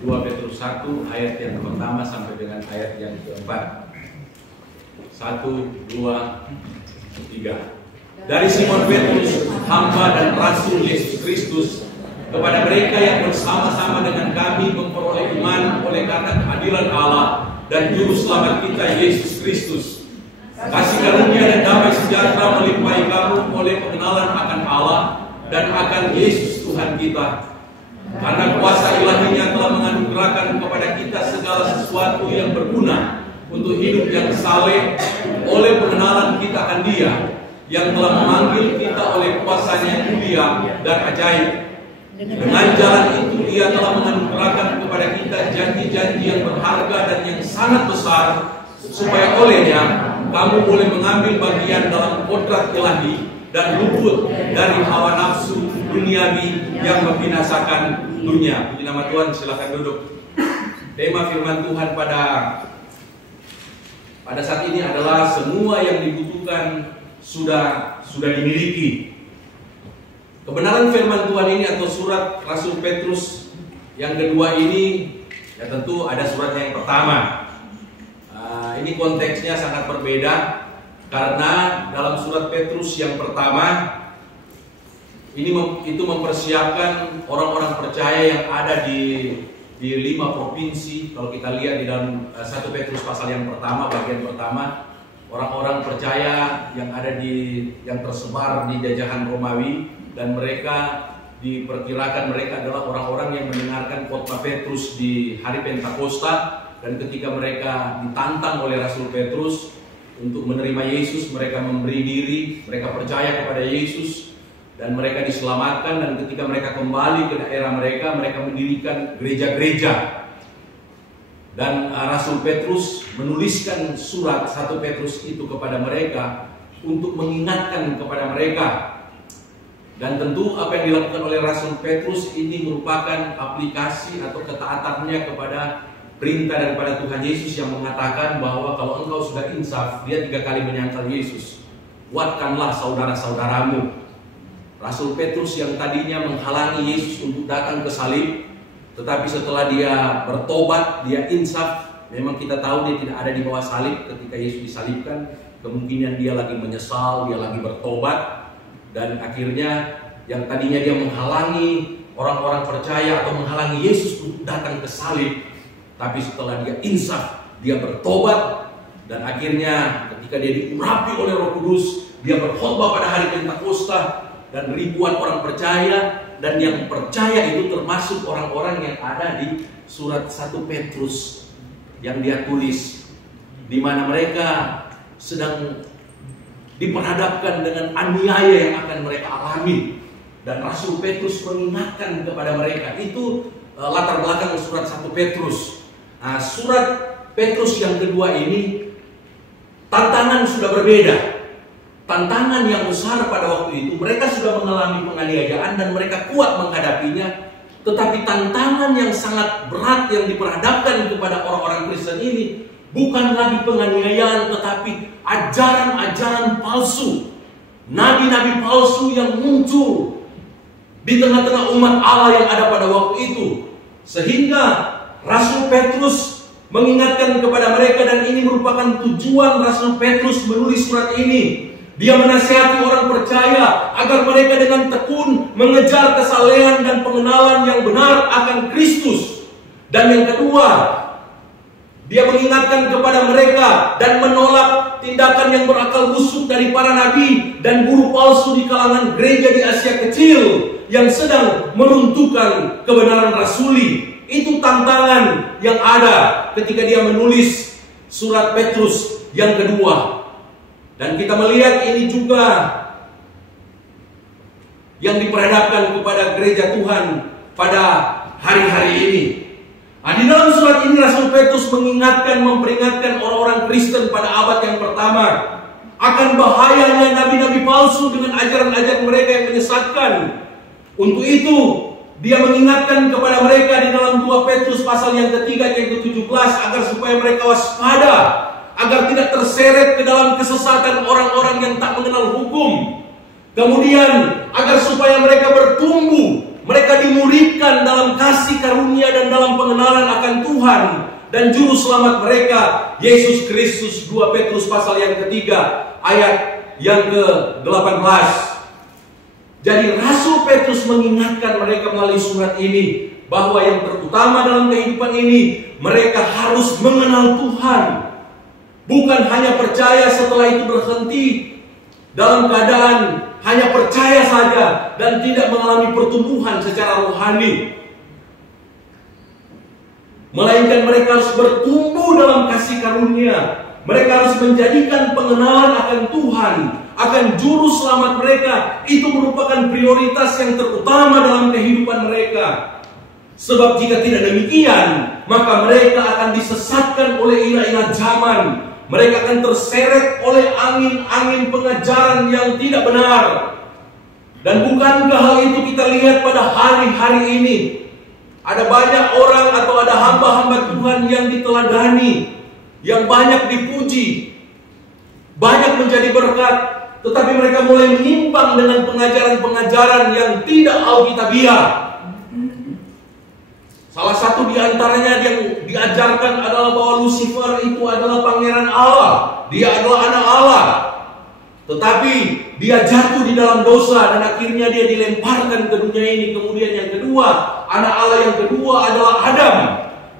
2 Petrus 1 ayat yang pertama sampai dengan ayat yang keempat. 1, 2, 3. Dari Simon Petrus, hamba dan rasul Yesus Kristus, kepada mereka yang bersama-sama dengan kami memperoleh iman oleh karena kehadiran Allah dan Juru Selamat kita Yesus Kristus. Kasih karunia dan damai sejahtera melimpahi kamu oleh pengenalan akan Allah dan akan Yesus Tuhan kita. Karena kuasa ilahinya telah menganugerahkan kepada kita segala sesuatu yang berguna untuk hidup yang saleh oleh pengenalan kita akan Dia yang telah memanggil kita oleh kuasanya yang mulia dan ajaib. Dengan jalan itu Ia telah menganugerahkan kepada kita janji-janji yang berharga dan yang sangat besar, supaya olehnya kamu boleh mengambil bagian dalam kodrat ilahi dan luput dari hawa nafsu duniawi yang membinasakan dunia. Puji nama Tuhan, silakan duduk. Tema firman Tuhan pada saat ini adalah semua yang dibutuhkan sudah dimiliki. Kebenaran firman Tuhan ini atau surat Rasul Petrus yang kedua ini, ya tentu ada surat yang pertama. Ini konteksnya sangat berbeda karena dalam surat Petrus yang pertama itu mempersiapkan orang-orang percaya yang ada di 5 provinsi. Kalau kita lihat di dalam 1 Petrus pasal yang pertama, bagian pertama, orang-orang percaya yang ada yang tersebar di jajahan Romawi, dan mereka diperkirakan mereka adalah orang-orang yang mendengarkan khotbah Petrus di hari Pentakosta, dan ketika mereka ditantang oleh Rasul Petrus untuk menerima Yesus, mereka memberi diri, mereka percaya kepada Yesus, dan mereka diselamatkan. Dan ketika mereka kembali ke daerah mereka, mereka mendirikan gereja-gereja. Dan Rasul Petrus menuliskan surat 1 Petrus itu kepada mereka untuk mengingatkan kepada mereka. Dan tentu apa yang dilakukan oleh Rasul Petrus ini merupakan aplikasi atau ketaatannya kepada perintah daripada Tuhan Yesus yang mengatakan bahwa kalau engkau sudah insaf, dia 3 kali menyangkal Yesus, kuatkanlah saudara-saudaramu. Rasul Petrus yang tadinya menghalangi Yesus untuk datang ke salib, tetapi setelah dia bertobat, dia insaf. Memang kita tahu dia tidak ada di bawah salib ketika Yesus disalibkan. Kemungkinan dia lagi menyesal, dia lagi bertobat. Dan akhirnya yang tadinya dia menghalangi orang-orang percaya atau menghalangi Yesus untuk datang ke salib, tapi setelah dia insaf, dia bertobat. Dan akhirnya ketika dia diurapi oleh Roh Kudus, dia berkhotbah pada hari Pentakosta, dan ribuan orang percaya. Dan yang percaya itu termasuk orang-orang yang ada di surat 1 Petrus yang dia tulis, di mana mereka sedang diperhadapkan dengan aniaya yang akan mereka alami. Dan Rasul Petrus mengingatkan kepada mereka. Itu latar belakang surat 1 Petrus. Nah, surat Petrus yang kedua ini tantangan sudah berbeda. Tantangan yang besar pada waktu itu, mereka sudah mengalami penganiayaan dan mereka kuat menghadapinya. Tetapi tantangan yang sangat berat yang diperhadapkan kepada orang-orang Kristen ini bukan lagi penganiayaan, tetapi ajaran-ajaran palsu, nabi-nabi palsu yang muncul di tengah-tengah umat Allah yang ada pada waktu itu. Sehingga Rasul Petrus mengingatkan kepada mereka, dan ini merupakan tujuan Rasul Petrus menulis surat ini. Dia menasihati orang percaya agar mereka dengan tekun mengejar kesalehan dan pengenalan yang benar akan Kristus. Dan yang kedua, dia mengingatkan kepada mereka dan menolak tindakan yang berakal busuk dari para nabi dan guru palsu di kalangan gereja di Asia Kecil yang sedang meruntuhkan kebenaran rasuli. Itu tantangan yang ada ketika dia menulis surat Petrus yang kedua. Dan kita melihat ini juga yang diperhadapkan kepada gereja Tuhan pada hari-hari ini. Nah, di dalam surat ini Rasul Petrus mengingatkan, memperingatkan orang-orang Kristen pada abad yang pertama akan bahayanya nabi-nabi palsu dengan ajaran-ajaran mereka yang menyesatkan. Untuk itu dia mengingatkan kepada mereka di dalam 2 Petrus pasal yang ketiga yang ke-17 agar supaya mereka waspada, agar tidak terseret ke dalam kesesatan orang-orang yang tak mengenal hukum. Kemudian agar supaya mereka bertumbuh Mereka dimuridkan dalam kasih karunia dan dalam pengenalan akan Tuhan dan juru selamat mereka, Yesus Kristus. 2 Petrus pasal yang ketiga ayat yang ke-18. Jadi Rasul Petrus mengingatkan mereka melalui surat ini bahwa yang terutama dalam kehidupan ini, mereka harus mengenal Tuhan. Bukan hanya percaya setelah itu berhenti dalam keadaan hanya percaya saja dan tidak mengalami pertumbuhan secara rohani. Melainkan mereka harus bertumbuh dalam kasih karunia. Mereka harus menjadikan pengenalan akan Tuhan, akan juru selamat mereka, itu merupakan prioritas yang terutama dalam kehidupan mereka. Sebab jika tidak demikian, maka mereka akan disesatkan oleh ilah-ilah zaman. Mereka akan terseret oleh angin-angin pengajaran yang tidak benar. Dan bukankah hal itu kita lihat pada hari-hari ini? Ada banyak orang atau ada hamba-hamba Tuhan yang diteladani, yang banyak dipuji, banyak menjadi berkat, tetapi mereka mulai menyimpang dengan pengajaran-pengajaran yang tidak alkitabiah. Salah satu di antaranya yang diajarkan adalah bahwa Lucifer itu adalah pangeran Allah, dia adalah anak Allah. Tetapi dia jatuh di dalam dosa dan akhirnya dia dilemparkan ke dunia ini. Kemudian yang kedua, anak Allah yang kedua adalah Adam,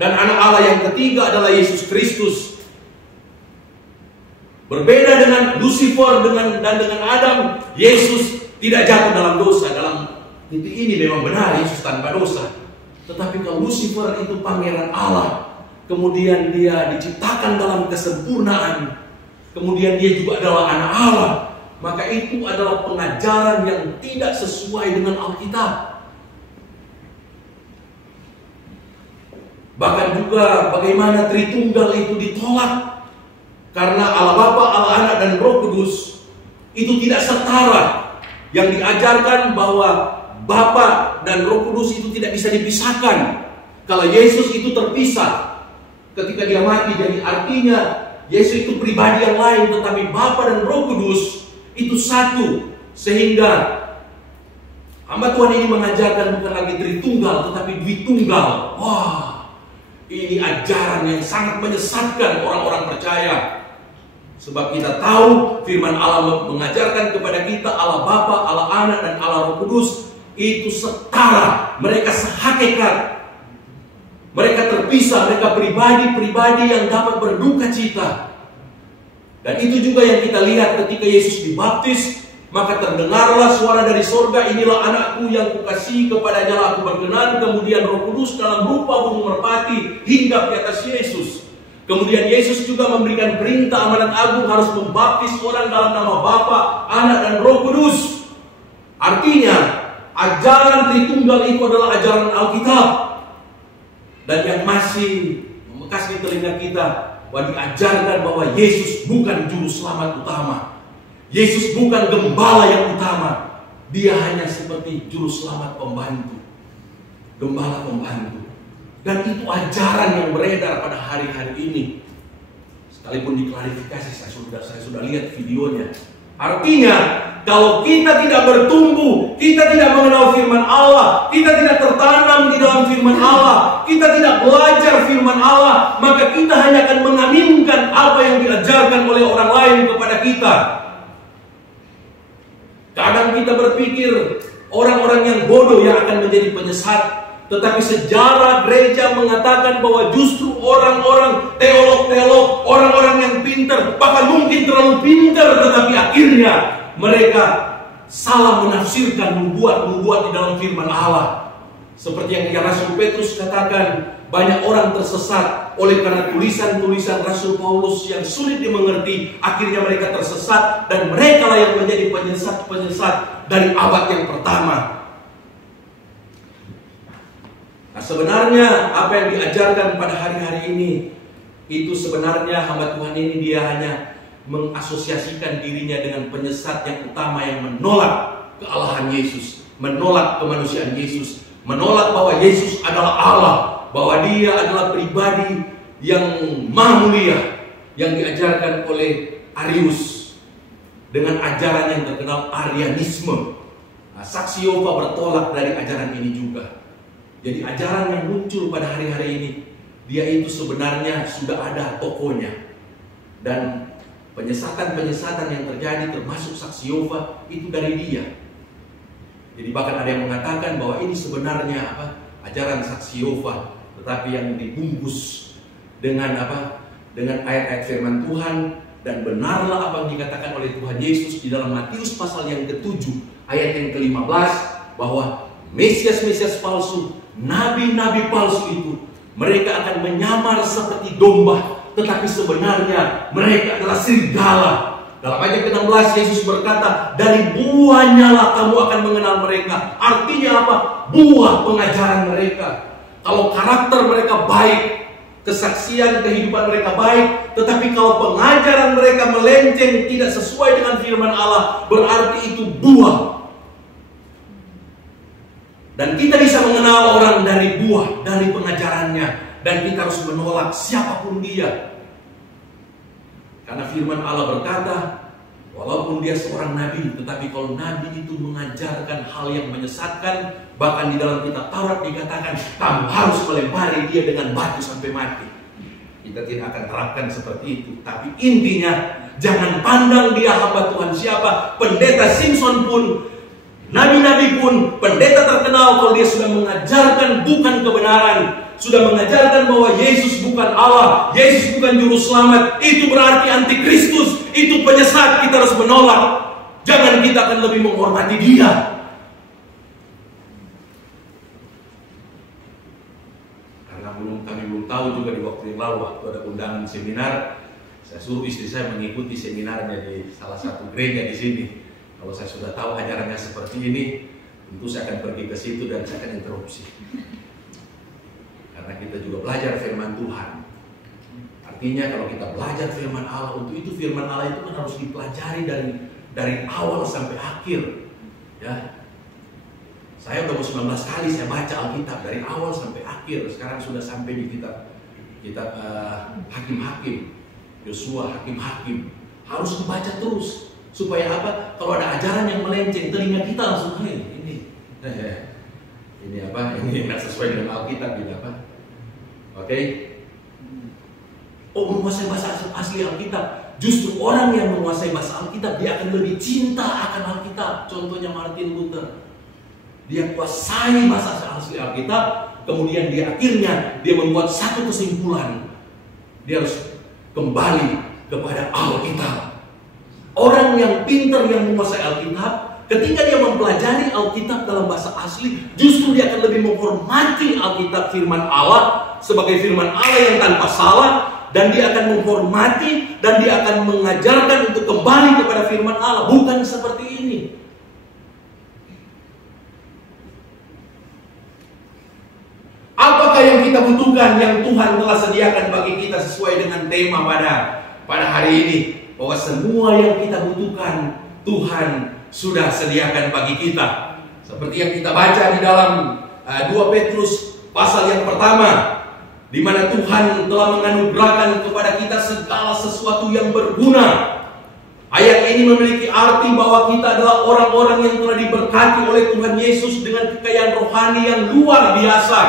dan anak Allah yang ketiga adalah Yesus Kristus. Berbeda dengan Lucifer dan dengan Adam, Yesus tidak jatuh dalam dosa. Dalam titik ini memang benar Yesus tanpa dosa. Tetapi kalau Lucifer itu pangeran Allah, kemudian dia diciptakan dalam kesempurnaan, kemudian dia juga adalah anak Allah, maka itu adalah pengajaran yang tidak sesuai dengan Alkitab. Bahkan juga bagaimana Tritunggal itu ditolak, karena Allah Bapa, Allah Anak, dan Roh Kudus itu tidak setara. Yang diajarkan bahwa Bapa dan Roh Kudus itu tidak bisa dipisahkan. Kalau Yesus itu terpisah ketika dia mati, jadi artinya Yesus itu pribadi yang lain, tetapi Bapa dan Roh Kudus itu satu. Sehingga hamba Tuhan ini mengajarkan bukan lagi Tritunggal, tetapi Dwitunggal. Wah, ini ajaran yang sangat menyesatkan orang-orang percaya. Sebab kita tahu firman Allah mengajarkan kepada kita Allah Bapa, Allah Anak, dan Allah Roh Kudus itu setara, mereka sehakikat, mereka terpisah, mereka pribadi-pribadi yang dapat berduka cita. Dan itu juga yang kita lihat ketika Yesus dibaptis, maka terdengarlah suara dari sorga, inilah anakku yang kukasihi, kepadanya aku berkenan. Kemudian Roh Kudus dalam rupa burung merpati hinggap di atas Yesus. Kemudian Yesus juga memberikan perintah amanat agung harus membaptis orang dalam nama Bapa, Anak, dan Roh Kudus. Artinya ajaran Tritunggal itu adalah ajaran Alkitab. Dan yang masih membekas di telinga kita, bahwa diajarkan bahwa Yesus bukan juru selamat utama, Yesus bukan gembala yang utama, dia hanya seperti juru selamat pembantu, gembala pembantu. Dan itu ajaran yang beredar pada hari-hari ini. Sekalipun diklarifikasi, saya sudah lihat videonya. Artinya, kalau kita tidak bertumbuh, kita tidak mengenal firman Allah, kita tidak tertanam di dalam firman Allah, kita tidak belajar firman Allah, maka kita hanya akan mengaminkan apa yang diajarkan oleh orang lain kepada kita. Kadang kita berpikir orang-orang yang bodoh yang akan menjadi penyesat, tetapi sejarah gereja mengatakan bahwa justru orang-orang teolog-teolog, orang-orang yang pintar, bahkan mungkin terlalu pintar, tetapi akhirnya mereka salah menafsirkan nubuat-nubuat di dalam firman Allah. Seperti yang Rasul Petrus katakan, banyak orang tersesat oleh karena tulisan-tulisan Rasul Paulus yang sulit dimengerti. Akhirnya mereka tersesat, dan mereka lah yang menjadi penyesat-penyesat dari abad yang pertama. Nah, sebenarnya apa yang diajarkan pada hari-hari ini itu sebenarnya hamba Tuhan ini dia hanya mengasosiasikan dirinya dengan penyesat yang utama yang menolak kealahan Yesus, menolak kemanusiaan Yesus, menolak bahwa Yesus adalah Allah, bahwa dia adalah pribadi yang maha mulia yang diajarkan oleh Arius dengan ajaran yang terkenal Arianisme. Saksi Yehova bertolak dari ajaran ini juga. Jadi ajaran yang muncul pada hari-hari ini, dia itu sebenarnya sudah ada tokonya. Dan penyesatan-penyesatan yang terjadi termasuk saksi Yehova itu dari dia. Jadi bahkan ada yang mengatakan bahwa ini sebenarnya ajaran saksi Yehova, tetapi yang dibungkus dengan dengan ayat-ayat firman Tuhan. Dan benarlah apa yang dikatakan oleh Tuhan Yesus di dalam Matius pasal yang ke-7 ayat yang ke-15, bahwa Mesias-Mesias palsu, nabi-nabi palsu itu, mereka akan menyamar seperti domba, tetapi sebenarnya mereka adalah serigala. Dalam ayat ke-16 Yesus berkata, dari buahnya lah kamu akan mengenal mereka. Artinya apa? Buah pengajaran mereka. Kalau karakter mereka baik, kesaksian kehidupan mereka baik, tetapi kalau pengajaran mereka melenceng, tidak sesuai dengan firman Allah, berarti itu buah. Dan kita bisa mengenal orang dari buah, dari pengajarannya, dan kita harus menolak siapapun dia. Karena firman Allah berkata, walaupun dia seorang nabi, tetapi kalau nabi itu mengajarkan hal yang menyesatkan, bahkan di dalam kitab Taurat dikatakan, kamu harus melempari dia dengan batu sampai mati. Kita tidak akan terapkan seperti itu. Tapi intinya, jangan pandang dia hamba Tuhan siapa. Pendeta Simpson pun, nabi-nabi pun, pendeta terkenal, kalau dia sudah mengajarkan bukan kebenaran, sudah mengajarkan bahwa Yesus bukan Allah, Yesus bukan juru selamat, itu berarti antikristus, itu penyesat, kita harus menolak. Jangan kita akan lebih menghormati dia. Karena kami belum tahu juga di waktu yang lalu, waktu ada undangan seminar, saya suruh istri saya mengikuti seminarnya di salah satu gereja di sini. Kalau saya sudah tahu ajarannya seperti ini, tentu saya akan pergi ke situ dan saya akan interupsi. Karena kita juga belajar firman Tuhan. Artinya kalau kita belajar firman Allah, untuk itu firman Allah itu kan harus dipelajari dari awal sampai akhir. Ya, saya udah 19 kali saya baca Alkitab dari awal sampai akhir. Sekarang sudah sampai di kitab Hakim-Hakim, Yosua, Hakim-Hakim. Harus dibaca terus. Supaya apa? Kalau ada ajaran yang melenceng, telinga kita langsung ini nggak sesuai dengan Alkitab, gitu apa? Oke? Oh, menguasai bahasa asli Alkitab. Justru orang yang menguasai bahasa Alkitab, dia akan lebih cinta akan Alkitab. Contohnya Martin Luther. Dia kuasai bahasa asli Alkitab, kemudian dia akhirnya membuat satu kesimpulan. Dia harus kembali kepada Alkitab. Orang yang pintar yang menguasai Alkitab, ketika dia mempelajari Alkitab dalam bahasa asli, justru dia akan lebih menghormati Alkitab firman Allah sebagai firman Allah yang tanpa salah, dan dia akan menghormati dan dia akan mengajarkan untuk kembali kepada firman Allah, bukan seperti ini. Apakah yang kita butuhkan yang Tuhan telah sediakan bagi kita sesuai dengan tema pada hari ini? Bahwa semua yang kita butuhkan Tuhan sudah sediakan bagi kita. Seperti yang kita baca di dalam 2 Petrus pasal yang pertama, di mana Tuhan telah menganugerahkan kepada kita segala sesuatu yang berguna. Ayat ini memiliki arti bahwa kita adalah orang-orang yang telah diberkati oleh Tuhan Yesus dengan kekayaan rohani yang luar biasa.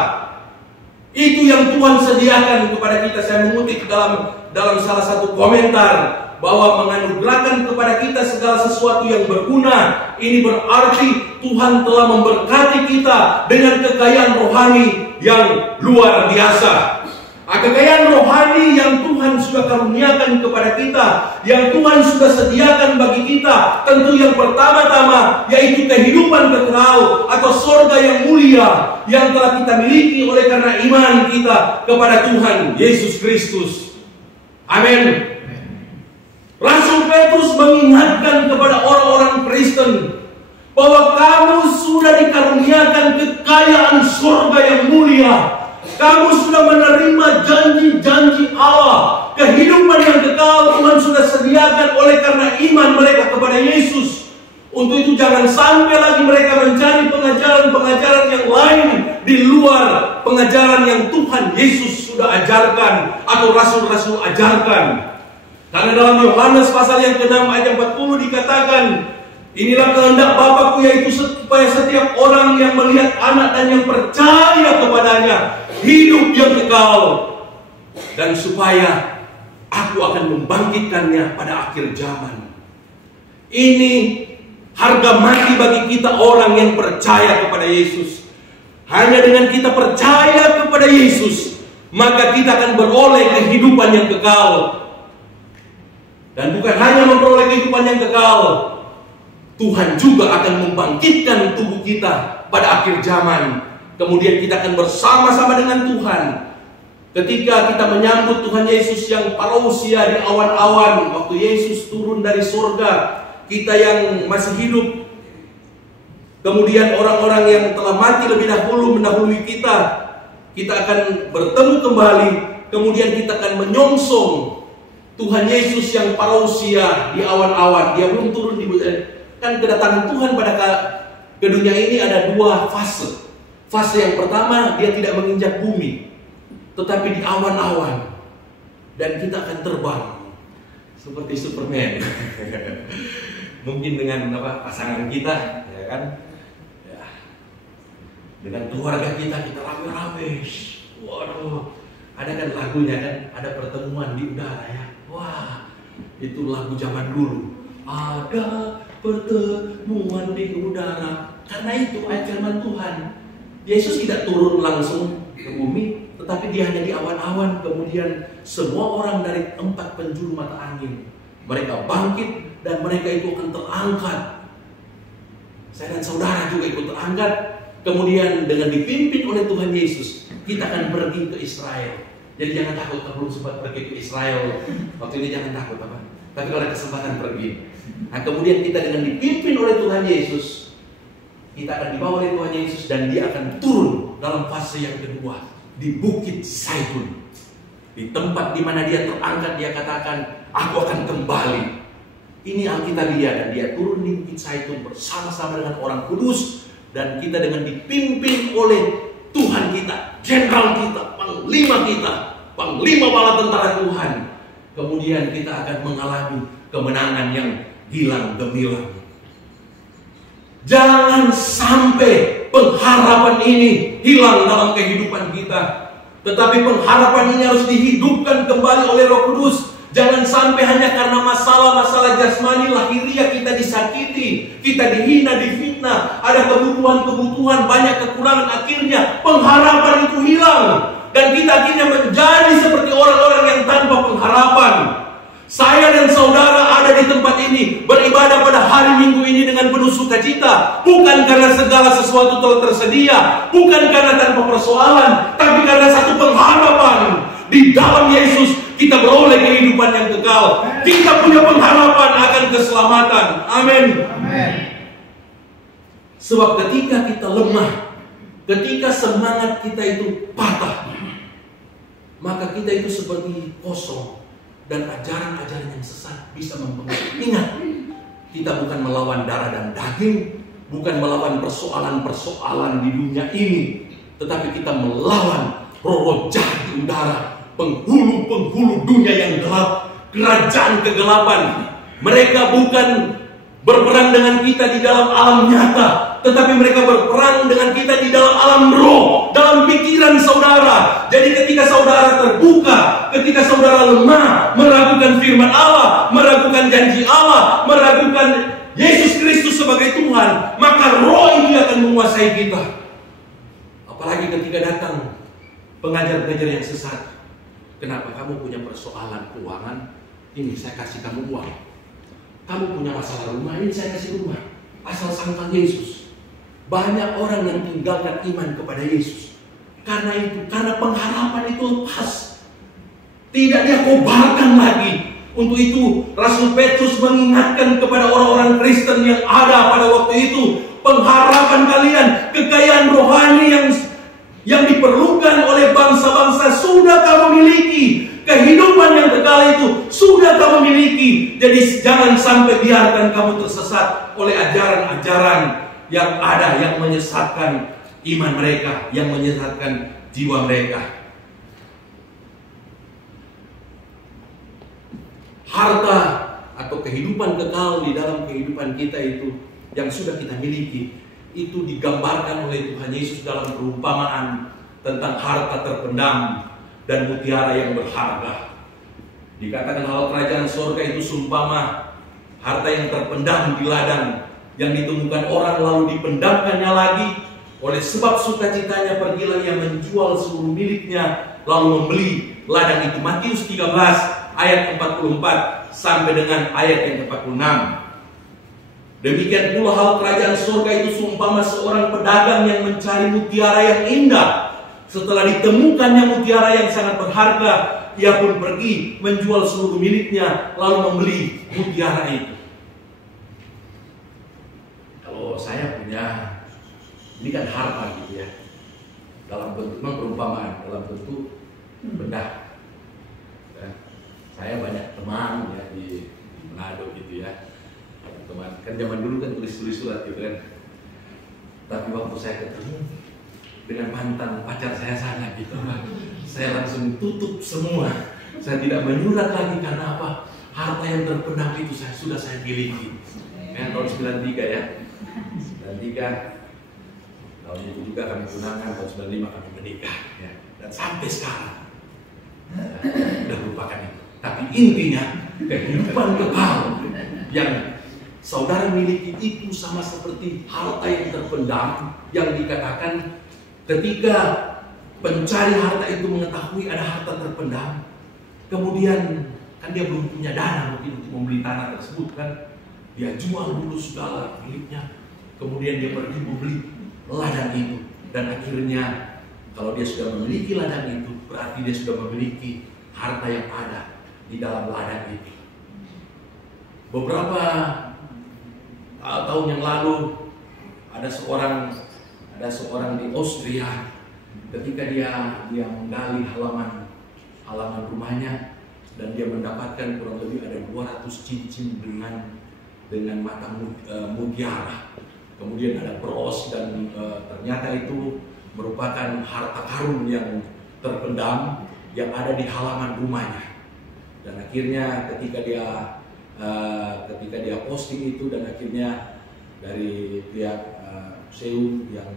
Itu yang Tuhan sediakan kepada kita. Saya mengutip dalam salah satu komentar bahwa menganugerahkan kepada kita segala sesuatu yang berguna. Ini berarti Tuhan telah memberkati kita dengan kekayaan rohani yang luar biasa. Kekayaan rohani yang Tuhan sudah karuniakan kepada kita, yang Tuhan sudah sediakan bagi kita, tentu yang pertama-tama yaitu kehidupan kekal atau surga yang mulia yang telah kita miliki oleh karena iman kita kepada Tuhan Yesus Kristus. Amin. Rasul Petrus mengingatkan kepada orang-orang Kristen bahwa kamu sudah dikaruniakan kekayaan surga yang mulia. Kamu sudah menerima janji-janji Allah. Kehidupan yang kekal Tuhan sudah sediakan oleh karena iman mereka kepada Yesus. Untuk itu jangan sampai lagi mereka mencari pengajaran-pengajaran yang lain di luar pengajaran yang Tuhan Yesus sudah ajarkan atau rasul-rasul ajarkan. Karena dalam Yohanes pasal yang ke-6 ayat 40 dikatakan, Inilah kehendak Bapakku, yaitu supaya setiap orang yang melihat Anak dan yang percaya kepadanya hidup yang kekal, dan supaya Aku akan membangkitkannya pada akhir zaman. Ini harga mati bagi kita orang yang percaya kepada Yesus. Hanya dengan kita percaya kepada Yesus, maka kita akan beroleh kehidupan yang kekal. Dan bukan hanya memperoleh kehidupan yang kekal, Tuhan juga akan membangkitkan tubuh kita pada akhir zaman. Kemudian kita akan bersama-sama dengan Tuhan. Ketika kita menyambut Tuhan Yesus yang parousia di awan-awan, waktu Yesus turun dari surga, kita yang masih hidup, kemudian orang-orang yang telah mati lebih dahulu mendahului kita, kita akan bertemu kembali. Kemudian kita akan menyongsong Tuhan Yesus yang parousia di awan-awan. Dia belum turun di kan kedatangan Tuhan ke dunia ini ada dua fase. Fase yang pertama, dia tidak menginjak bumi, tetapi di awan-awan, dan kita akan terbang seperti Superman. Mungkin dengan pasangan kita, ya kan? Ya. Dengan keluarga kita rame-rame. Waduh, ada kan lagunya kan? Ada pertemuan di udara ya. Wah, itu lagu zaman dulu. Ada pertemuan di udara. Karena itu ayat firman Tuhan. Yesus tidak turun langsung ke bumi, tetapi dia hanya di awan-awan. Kemudian semua orang dari 4 penjuru mata angin, mereka bangkit dan mereka itu akan terangkat. Saya dan saudara juga ikut terangkat. Kemudian dengan dipimpin oleh Tuhan Yesus, kita akan pergi ke Israel. Jadi jangan takut kalau belum sempat pergi ke Israel. Waktu ini jangan takut apa. Tapi kalau ada kesempatan pergi. Nah kemudian kita dengan dipimpin oleh Tuhan Yesus, kita akan dibawa oleh Tuhan Yesus dan dia akan turun dalam fase yang kedua di Bukit Zaitun. Di tempat di mana dia terangkat, dia katakan, aku akan kembali. Ini Alkitab dia, dan dia turun di Bukit Zaitun bersama-sama dengan orang kudus, dan kita dengan dipimpin oleh Tuhan kita, jenderal kita, panglima bala tentara Tuhan. Kemudian kita akan mengalami kemenangan yang hilang gemilang. Jangan sampai pengharapan ini hilang dalam kehidupan kita, tetapi pengharapan ini harus dihidupkan kembali oleh Roh Kudus. Jangan sampai hanya karena masalah-masalah jasmani lahiriah kita disakiti, kita dihina, difitnah, ada kebutuhan-kebutuhan, banyak kekurangan, akhirnya pengharapan itu hilang. Dan kita akhirnya menjadi seperti orang-orang yang tanpa pengharapan. Saya dan saudara ada di tempat ini, beribadah pada hari Minggu ini dengan penuh sukacita. Bukan karena segala sesuatu telah tersedia, bukan karena tanpa persoalan, tapi karena satu pengharapan. Di dalam Yesus kita beroleh kehidupan yang kekal. Kita punya pengharapan akan keselamatan. Amin. Sebab ketika kita lemah, ketika semangat kita itu patah, maka kita itu seperti kosong. Dan ajaran-ajaran yang sesat bisa mempengaruhi. Ingat, kita bukan melawan darah dan daging, bukan melawan persoalan-persoalan di dunia ini, tetapi kita melawan roh-roh jahat di udara, penghulu-penghulu dunia yang gelap, kerajaan kegelapan. Mereka bukan berperang dengan kita di dalam alam nyata, tetapi mereka berperang dengan kita di dalam alam roh, dalam pikiran saudara. Jadi ketika saudara terbuka, ketika saudara lemah, meragukan firman Allah, meragukan janji Allah, meragukan Yesus Kristus sebagai Tuhan, maka roh ini akan menguasai kita. Apalagi ketika datang pengajar-pengajar yang sesat. Kenapa kamu punya persoalan keuangan? Ini saya kasih kamu uang. Kamu punya masalah rumah, ini saya kasih rumah. Asal sangkal Yesus. Banyak orang yang tinggalkan iman kepada Yesus karena itu, karena pengharapan itu lepas, tidak dia kobarkan lagi. Untuk itu Rasul Petrus mengingatkan kepada orang-orang Kristen yang ada pada waktu itu, pengharapan kalian, kekayaan rohani yang diperlukan oleh bangsa-bangsa sudah kamu miliki. Kehidupan yang kekal itu sudah kamu miliki. Jadi jangan sampai biarkan kamu tersesat oleh ajaran-ajaran yang ada, yang menyesatkan iman mereka, yang menyesatkan jiwa mereka. Harta atau kehidupan kekal di dalam kehidupan kita itu yang sudah kita miliki, itu digambarkan oleh Tuhan Yesus dalam perumpamaan tentang harta terpendam dan mutiara yang berharga. Dikatakan hal kerajaan surga itu seumpama harta yang terpendam di ladang, yang ditemukan orang lalu dipendamkannya lagi. Oleh sebab sukacitanya pergilah ia menjual seluruh miliknya lalu membeli ladang itu. Matius 13 ayat 44 sampai dengan ayat yang 46. Demikian pula hal kerajaan surga itu seumpama seorang pedagang yang mencari mutiara yang indah. Setelah ditemukannya mutiara yang sangat berharga, ia pun pergi menjual seluruh miliknya lalu membeli mutiara itu. Kalau saya punya, ini kan harta gitu ya, dalam bentuk perumpamaan, dalam bentuk benda. Ya. Saya banyak teman ya di Manado gitu ya. Teman kan zaman dulu kan tulis surat gitu kan. Tapi waktu saya ketemu dengan mantan pacar saya sana gitu, saya langsung tutup semua. Saya tidak menyurat lagi karena apa? Harta yang terpendam itu sudah saya miliki. Tahun 93 ya. 93 tahun itu juga kami tunangan, tahun 95 kami menikah ya. Dan sampai sekarang sudah lupakan itu. Tapi intinya kehidupan kekal yang saudara miliki itu sama seperti harta yang terpendam, yang dikatakan ketika pencari harta itu mengetahui ada harta terpendam, kemudian kan dia belum punya dana mungkin untuk membeli tanah tersebut kan, dia jual dulu segala miliknya, kemudian dia pergi membeli ladang itu, dan akhirnya kalau dia sudah memiliki ladang itu berarti dia sudah memiliki harta yang ada di dalam ladang itu. Beberapa tahun yang lalu ada seorang di Austria, ketika dia menggali halaman rumahnya, dan dia mendapatkan kurang lebih ada 200 cincin dengan mata mutiara. Kemudian ada bros, dan ternyata itu merupakan harta karun yang terpendam yang ada di halaman rumahnya. Dan akhirnya ketika dia posting itu, dan akhirnya dari pihak museum yang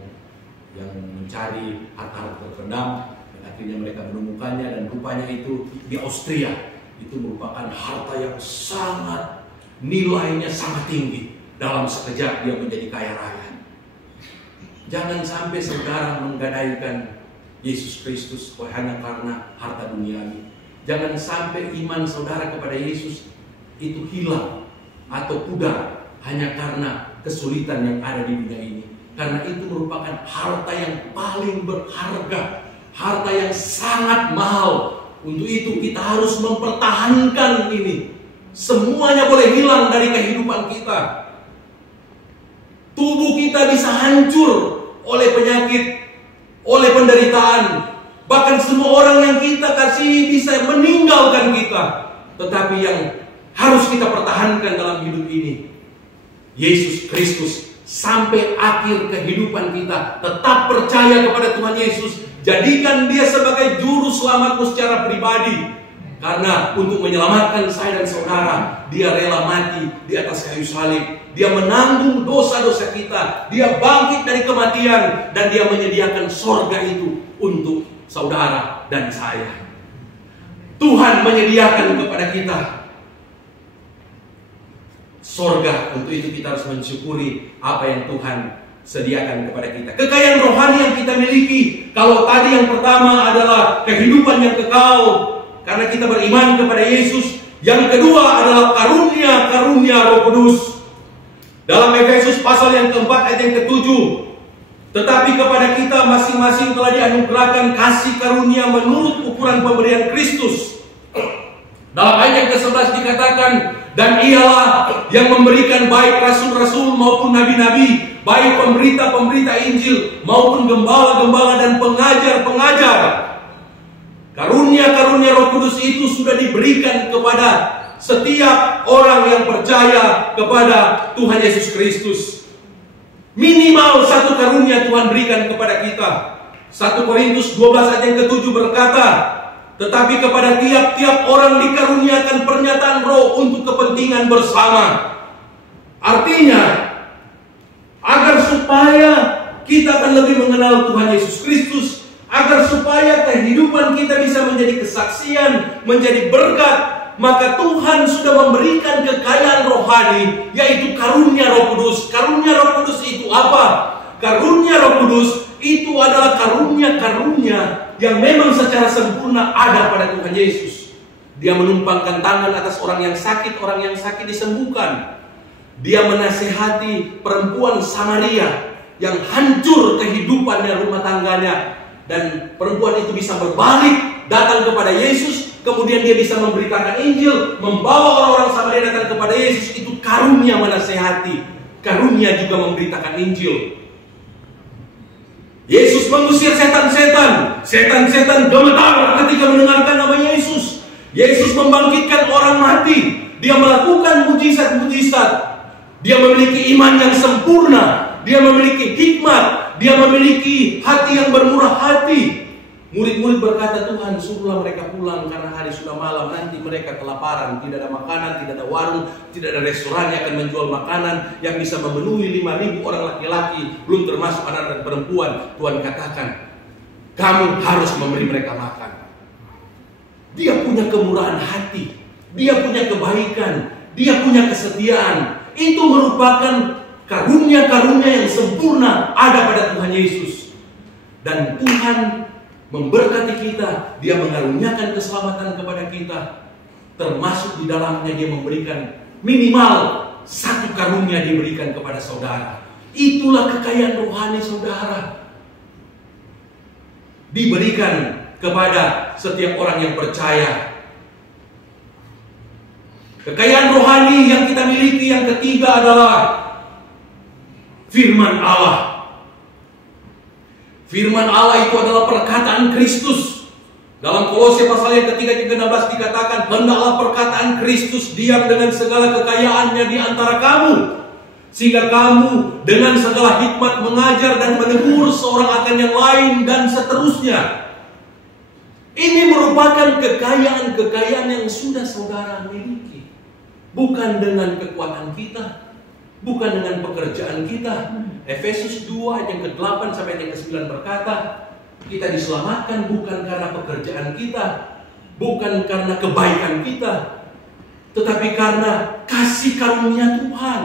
mencari harta terpendam, dan akhirnya mereka menemukannya, dan rupanya itu di Austria itu merupakan harta yang sangat nilainya sangat tinggi. Dalam sekejap dia menjadi kaya raya. Jangan sampai saudara menggadaikan Yesus Kristus hanya karena harta duniawi. Jangan sampai iman saudara kepada Yesus itu hilang atau pudar hanya karena kesulitan yang ada di dunia ini. Karena itu merupakan harta yang paling berharga, harta yang sangat mahal. Untuk itu kita harus mempertahankan ini. Semuanya boleh hilang dari kehidupan kita. Tubuh kita bisa hancur oleh penyakit, oleh penderitaan. Bahkan semua orang yang kita kasihi bisa meninggalkan kita. Tetapi yang harus kita pertahankan dalam hidup ini, Yesus Kristus. Sampai akhir kehidupan kita tetap percaya kepada Tuhan Yesus. Jadikan dia sebagai juru selamatmu secara pribadi. Karena untuk menyelamatkan saya dan saudara, dia rela mati di atas kayu salib. Dia menanggung dosa-dosa kita. Dia bangkit dari kematian. Dan dia menyediakan sorga itu untuk saudara dan saya. Tuhan menyediakan kepada kita sorga. Untuk itu kita harus mensyukuri apa yang Tuhan sediakan kepada kita. Kekayaan rohani yang kita miliki. Kalau tadi yang pertama adalah kehidupan yang kekal karena kita beriman kepada Yesus. Yang kedua adalah karunia Roh Kudus. Dalam Efesus pasal yang keempat ayat yang ke-7. Tetapi kepada kita masing-masing telah dianugerahkan kasih karunia menurut ukuran pemberian Kristus. Dalam ayat yang ke-11 dikatakan, dan ialah yang memberikan baik rasul-rasul maupun nabi-nabi, baik pemberita-pemberita Injil maupun gembala-gembala dan pengajar-pengajar. Karunia-karunia Roh Kudus itu sudah diberikan kepada setiap orang yang percaya kepada Tuhan Yesus Kristus. Minimal satu karunia Tuhan berikan kepada kita. 1 Korintus 12 ayat yang ke-7 berkata, tetapi kepada tiap-tiap orang dikaruniakan pernyataan Roh untuk kepentingan bersama. Artinya, agar supaya kita akan lebih mengenal Tuhan Yesus Kristus, agar supaya kehidupan kita bisa menjadi kesaksian, menjadi berkat, maka Tuhan sudah memberikan kekayaan rohani, yaitu karunia Roh Kudus. Karunia Roh Kudus itu apa? Karunia Roh Kudus itu adalah karunia-karunia yang memang secara sempurna ada pada Tuhan Yesus. Dia menumpangkan tangan atas orang yang sakit disembuhkan. Dia menasehati perempuan Samaria yang hancur kehidupannya, rumah tangganya, dan perempuan itu bisa berbalik datang kepada Yesus. Kemudian dia bisa memberitakan Injil, membawa orang-orang Samaria datang kepada Yesus. Itu karunia menasehati, karunia juga memberitakan Injil. Yesus mengusir setan-setan. Setan-setan gemetar ketika mendengarkan nama Yesus. Yesus membangkitkan orang mati. Dia melakukan mujizat-mujizat. Dia memiliki iman yang sempurna. Dia memiliki hikmat. Dia memiliki hati yang bermurah hati. Murid-murid berkata, Tuhan, suruhlah mereka pulang karena hari sudah malam. Nanti mereka kelaparan, tidak ada makanan, tidak ada warung, tidak ada restoran yang akan menjual makanan yang bisa memenuhi 5.000 orang laki-laki, belum termasuk anak dan perempuan. Tuhan katakan, kamu harus memberi mereka makan. Dia punya kemurahan hati, dia punya kebaikan, dia punya kesetiaan. Itu merupakan karunia-karunia yang sempurna ada pada Tuhan Yesus. Dan Tuhan memberkati kita, dia mengaruniakan keselamatan kepada kita. Termasuk di dalamnya dia memberikan minimal satu karunia diberikan kepada saudara. Itulah kekayaan rohani saudara. Diberikan kepada setiap orang yang percaya. Kekayaan rohani yang kita miliki yang ketiga adalah firman Allah. Firman Allah itu adalah perkataan Kristus. Dalam Kolose pasal yang ketiga 16 dikatakan, hendaklah perkataan Kristus diam dengan segala kekayaannya di antara kamu, sehingga kamu dengan segala hikmat mengajar dan menegur seorang akan yang lain dan seterusnya. Ini merupakan kekayaan-kekayaan yang sudah saudara miliki. Bukan dengan kekuatan kita, bukan dengan pekerjaan kita. Efesus 2 yang ke-8 sampai yang ke-9 berkata, kita diselamatkan bukan karena pekerjaan kita, bukan karena kebaikan kita, tetapi karena kasih karunia Tuhan.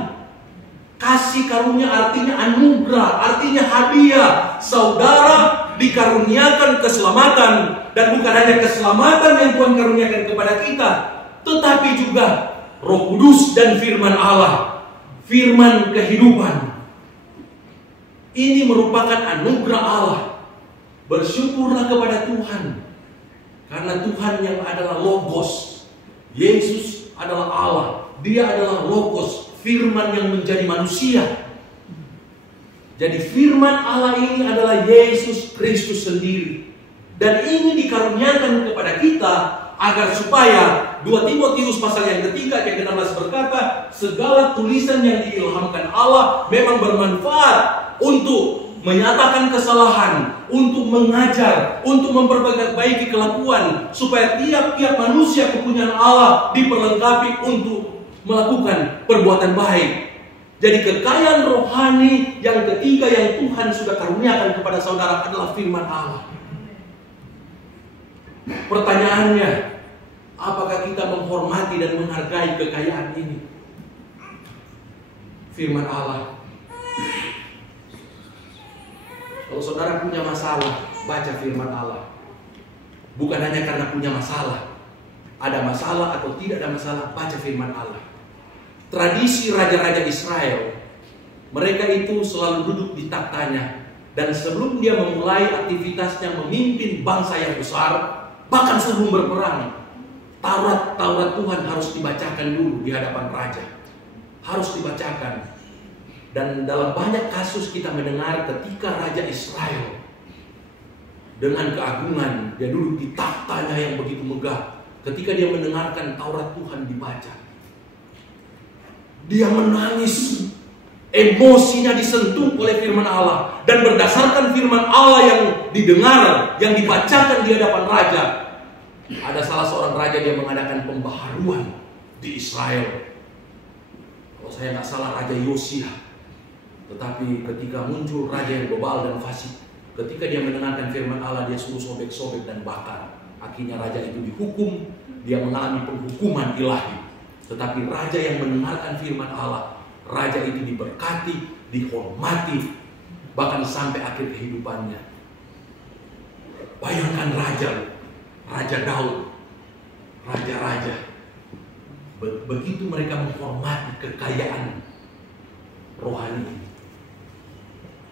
Kasih karunia artinya anugerah, artinya hadiah. Saudara dikaruniakan keselamatan, dan bukan hanya keselamatan yang Tuhan karuniakan kepada kita, tetapi juga Roh Kudus dan firman Allah, firman kehidupan. Ini merupakan anugerah Allah. Bersyukurlah kepada Tuhan, karena Tuhan yang adalah Logos, Yesus adalah Allah, dia adalah Logos, firman yang menjadi manusia. Jadi firman Allah ini adalah Yesus Kristus sendiri. Dan ini dikaruniakan kepada kita agar supaya 2 Timotius pasal yang ketiga ayat 16 berkata, segala tulisan yang diilhamkan Allah memang bermanfaat untuk menyatakan kesalahan, untuk mengajar, untuk memperbaiki kelakuan, supaya tiap-tiap manusia kepunyaan Allah diperlengkapi untuk melakukan perbuatan baik. Jadi kekayaan rohani yang ketiga yang Tuhan sudah karuniakan kepada saudara adalah firman Allah. Pertanyaannya, apakah kita menghormati dan menghargai kekayaan ini? Firman Allah. Kalau saudara punya masalah, baca firman Allah. Bukan hanya karena punya masalah. Ada masalah atau tidak ada masalah, baca firman Allah. Tradisi raja-raja Israel, mereka itu selalu duduk di taktanya. Dan sebelum dia memulai aktivitasnya memimpin bangsa yang besar, bahkan sebelum berperang, Taurat Tuhan harus dibacakan dulu di hadapan raja. Harus dibacakan. Dan dalam banyak kasus kita mendengar ketika Raja Israel dengan keagungan, dia duduk di tahtanya yang begitu megah. Ketika dia mendengarkan Taurat Tuhan dibaca, dia menangis. Emosinya disentuh oleh firman Allah. Dan berdasarkan firman Allah yang didengar, yang dibacakan di hadapan raja, Ada salah seorang raja dia mengadakan pembaharuan di Israel. Kalau saya nggak salah Raja Yosia. Tetapi ketika muncul raja yang bebal dan fasik, ketika dia mendengarkan firman Allah, dia suruh sobek-sobek dan bakar. Akhirnya raja itu dihukum, dia mengalami penghukuman ilahi. Tetapi raja yang mendengarkan firman Allah, raja itu diberkati, dihormati, bahkan sampai akhir kehidupannya. Bayangkan Raja Daud, raja-raja. Begitu mereka menghormati kekayaan rohani.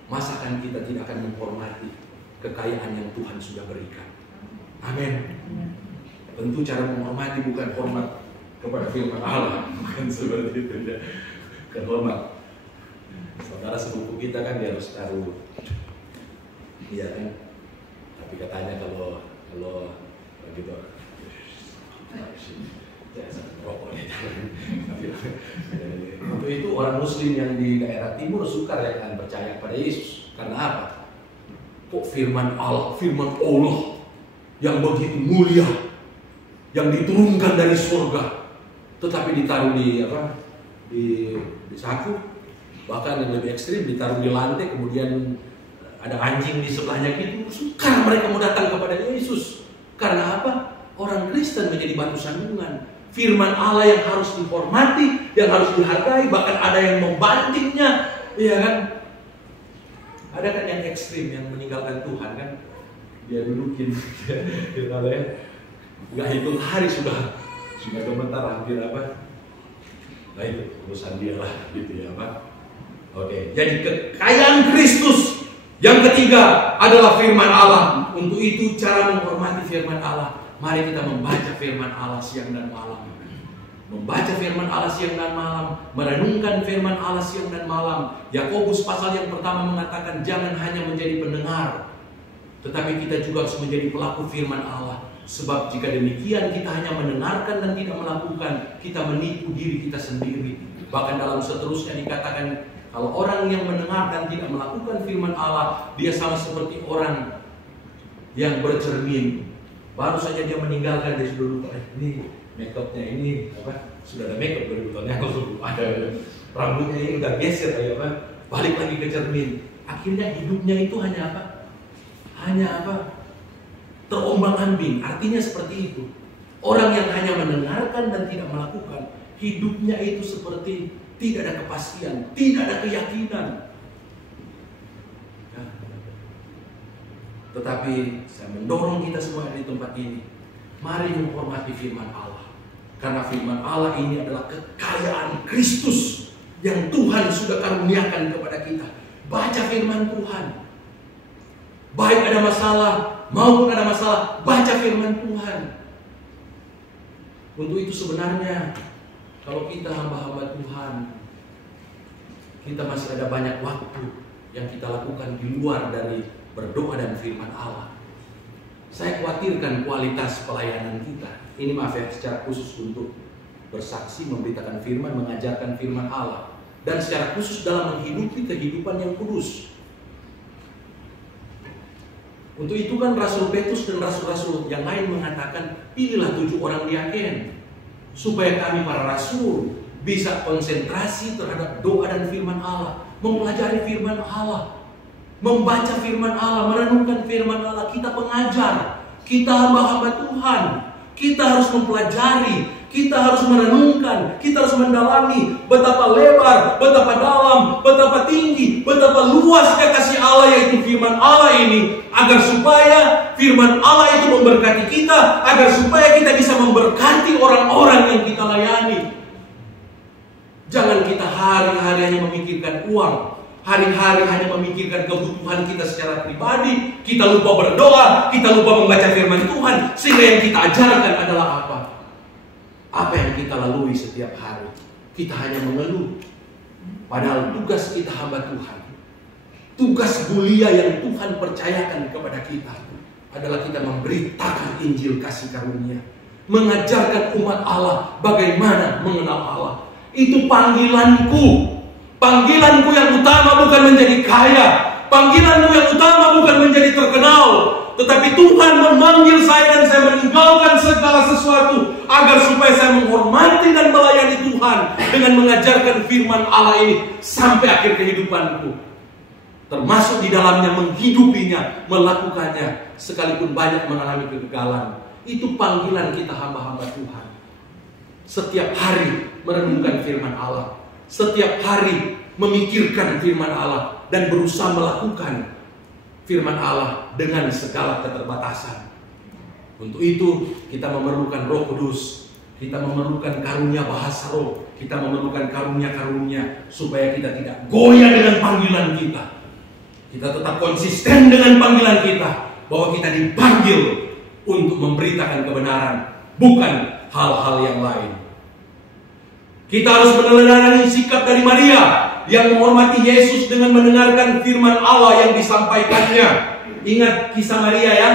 Masakan kita tidak akan menghormati kekayaan yang Tuhan sudah berikan? Amin. Tentu cara menghormati bukan hormat kepada firman Allah, bukan seperti itu. Bukan hormat. Saudara sepupu kita kan dia harus taruh, iya kan? Tapi katanya kalau begitu, untuk itu orang Muslim yang di daerah timur suka dengan percaya pada Yesus. Karena apa? Kok firman Allah yang begitu mulia, yang diturunkan dari surga, tetapi ditaruh di saku, bahkan yang lebih ekstrim ditaruh di lantai, kemudian ada anjing di sebelahnya gitu. Sukar mereka mau datang kepada Yesus. Karena apa? Orang Kristen menjadi batu sandungan. Firman Allah yang harus dihormati, yang harus dihargai, bahkan ada yang membandingnya, iya kan? Ada kan yang ekstrim, yang meninggalkan Tuhan kan? Dia dudukin, nggak hitung hari sudah gemetar hampir apa? Nah itu urusan dia lah, gitu ya Pak. Oke, jadi kekayaan Kristus yang ketiga adalah firman Allah. Untuk itu cara menghormati firman Allah. Mari kita membaca firman Allah siang dan malam. Membaca firman Allah siang dan malam, merenungkan firman Allah siang dan malam. Yakobus pasal yang pertama mengatakan jangan hanya menjadi pendengar, tetapi kita juga harus menjadi pelaku firman Allah. Sebab jika demikian kita hanya mendengarkan dan tidak melakukan, kita menipu diri kita sendiri. Bahkan dalam seterusnya dikatakan kalau orang yang mendengarkan tidak melakukan firman Allah, dia sama seperti orang yang bercermin. Baru saja dia meninggalkan, dia sudah lupa, ini makeupnya ini apa? Sudah ada makeup dari buttonnya, kalau ada rambutnya ini udah geser ya Pak. Balik lagi ke cermin. Akhirnya hidupnya itu hanya apa? Terombang-ambing. Artinya seperti itu. Orang yang hanya mendengarkan dan tidak melakukan, hidupnya itu seperti tidak ada kepastian, tidak ada keyakinan. Tetapi saya mendorong kita semua di tempat ini, mari menghormati firman Allah. Karena firman Allah ini adalah kekayaan Kristus yang Tuhan sudah karuniakan kepada kita. Baca firman Tuhan. Baik ada masalah maupun ada masalah, baca firman Tuhan. Untuk itu sebenarnya kalau kita hamba-hamba Tuhan, kita masih ada banyak waktu yang kita lakukan di luar dari berdoa dan firman Allah. Saya khawatirkan kualitas pelayanan kita. Ini maaf ya, secara khusus untuk bersaksi, memberitakan firman, mengajarkan firman Allah. Dan secara khusus dalam menghidupi kehidupan yang kudus. Untuk itu kan Rasul Petrus dan Rasul-Rasul yang lain mengatakan, pilihlah 7 orang diaken, supaya kami para Rasul bisa konsentrasi terhadap doa dan firman Allah, mempelajari firman Allah, membaca firman Allah, merenungkan firman Allah. Kita pengajar, kita hamba-hamba Tuhan, kita harus mempelajari, kita harus merenungkan, kita harus mendalami betapa lebar, betapa dalam, betapa tinggi, betapa luasnya kasih Allah yaitu firman Allah ini, agar supaya firman Allah itu memberkati kita, agar supaya kita bisa memberkati orang-orang yang kita layani. Jangan kita hari-hari hanya memikirkan uang, hari-hari hanya memikirkan kebutuhan kita secara pribadi. Kita lupa berdoa, kita lupa membaca firman Tuhan. Sehingga yang kita ajarkan adalah apa? Apa yang kita lalui setiap hari? Kita hanya mengeluh. Padahal tugas kita hamba Tuhan, tugas mulia yang Tuhan percayakan kepada kita adalah kita memberitakan Injil kasih karunia, mengajarkan umat Allah bagaimana mengenal Allah. Itu panggilanku. Panggilanku yang utama bukan menjadi kaya. Panggilanku yang utama bukan menjadi terkenal. Tetapi Tuhan memanggil saya dan saya meninggalkan segala segala sesuatu agar supaya saya menghormati dan melayani Tuhan dengan mengajarkan firman Allah ini sampai akhir kehidupanku. Termasuk di dalamnya menghidupinya, melakukannya, sekalipun banyak mengalami kegagalan. Itu panggilan kita hamba-hamba Tuhan. Setiap hari merenungkan firman Allah, setiap hari memikirkan firman Allah, dan berusaha melakukan firman Allah dengan segala keterbatasan. Untuk itu kita memerlukan Roh Kudus, kita memerlukan karunia bahasa roh, kita memerlukan karunia-karunia supaya kita tidak goyah dengan panggilan kita. Kita tetap konsisten dengan panggilan kita, bahwa kita dipanggil untuk memberitakan kebenaran, bukan hal-hal yang lain. Kita harus meneladani sikap dari Maria yang menghormati Yesus dengan mendengarkan firman Allah yang disampaikannya. Ingat kisah Maria ya.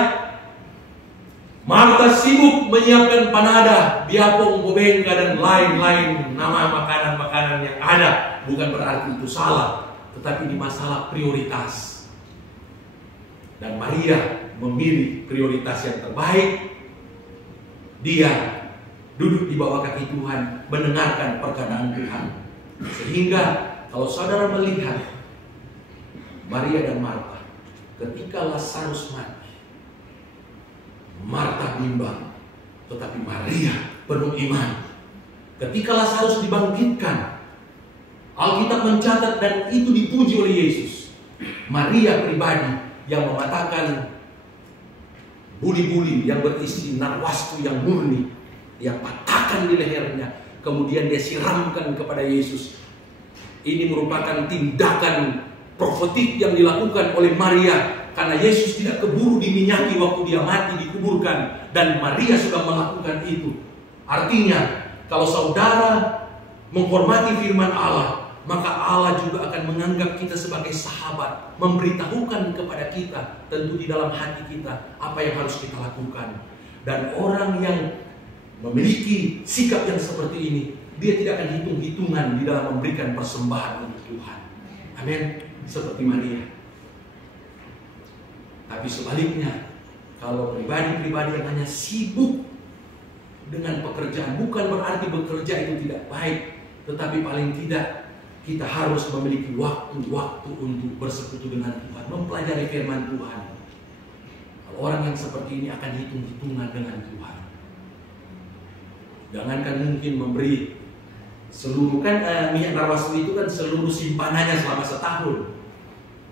Marta sibuk menyiapkan panada, biapong, bobengka, dan lain-lain nama makanan-makanan yang ada. Bukan berarti itu salah, tetapi ini masalah prioritas. Dan Maria memilih prioritas yang terbaik. Dia duduk di bawah kaki Tuhan, mendengarkan perkataan Tuhan. Sehingga kalau saudara melihat Maria dan Marta, ketika Lazarus mati, Marta bimbang, tetapi Maria penuh iman. Ketika Lazarus dibangkitkan, Alkitab mencatat dan itu dipuji oleh Yesus. Maria pribadi yang mematakan buli-buli yang berisi narwastu yang murni, dia patahkan di lehernya, kemudian dia siramkan kepada Yesus. Ini merupakan tindakan profetik yang dilakukan oleh Maria, karena Yesus tidak keburu diminyaki waktu dia mati dikuburkan, dan Maria sudah melakukan itu. Artinya, kalau saudara menghormati firman Allah, maka Allah juga akan menganggap kita sebagai sahabat, memberitahukan kepada kita, tentu di dalam hati kita, apa yang harus kita lakukan. Dan orang yang memiliki sikap yang seperti ini, dia tidak akan hitung-hitungan di dalam memberikan persembahan untuk Tuhan. Amin. Seperti Maria. Tapi sebaliknya, kalau pribadi-pribadi yang hanya sibuk dengan pekerjaan, bukan berarti bekerja itu tidak baik, tetapi paling tidak kita harus memiliki waktu-waktu untuk bersekutu dengan Tuhan, mempelajari firman Tuhan. Kalau orang yang seperti ini akan hitung-hitungan dengan Tuhan. Jangankan mungkin memberi seluruh, kan minyak narwastu itu kan seluruh simpanannya selama setahun.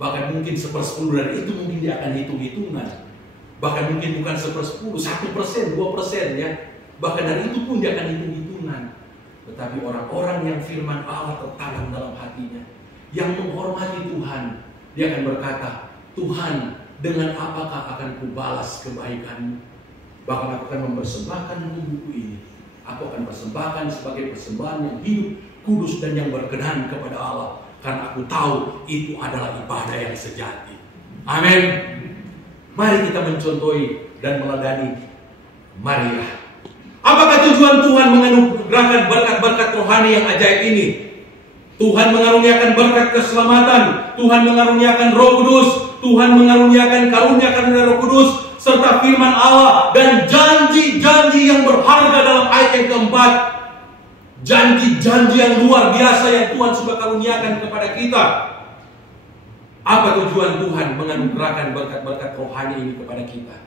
Bahkan mungkin 1/10 dari itu mungkin dia akan hitung-hitungan. Bahkan mungkin bukan 1/10, 1%, 2% ya. Bahkan dari itu pun dia akan hitung-hitungan. Tetapi orang-orang yang firman Allah tertanam dalam hatinya, yang menghormati Tuhan, dia akan berkata, Tuhan, dengan apakah akan kubalas kebaikan-Mu? Bahkan aku akan mempersembahkan tubuhku ini. Aku akan persembahkan sebagai persembahan yang hidup, kudus, dan yang berkenan kepada Allah. Karena aku tahu itu adalah ibadah yang sejati. Amin. Mari kita mencontohi dan meladani Maria. Apakah tujuan Tuhan menganugerahkan berkat-berkat rohani yang ajaib ini? Tuhan mengaruniakan berkat keselamatan, Tuhan mengaruniakan Roh Kudus, Tuhan mengaruniakan karunia-karunia Roh Kudus, serta firman Allah dan janji-janji yang berharga dalam ayat yang keempat. Janji-janji yang luar biasa yang Tuhan sudah karuniakan kepada kita. Apa tujuan Tuhan menganugerahkan berkat-berkat rohani ini kepada kita?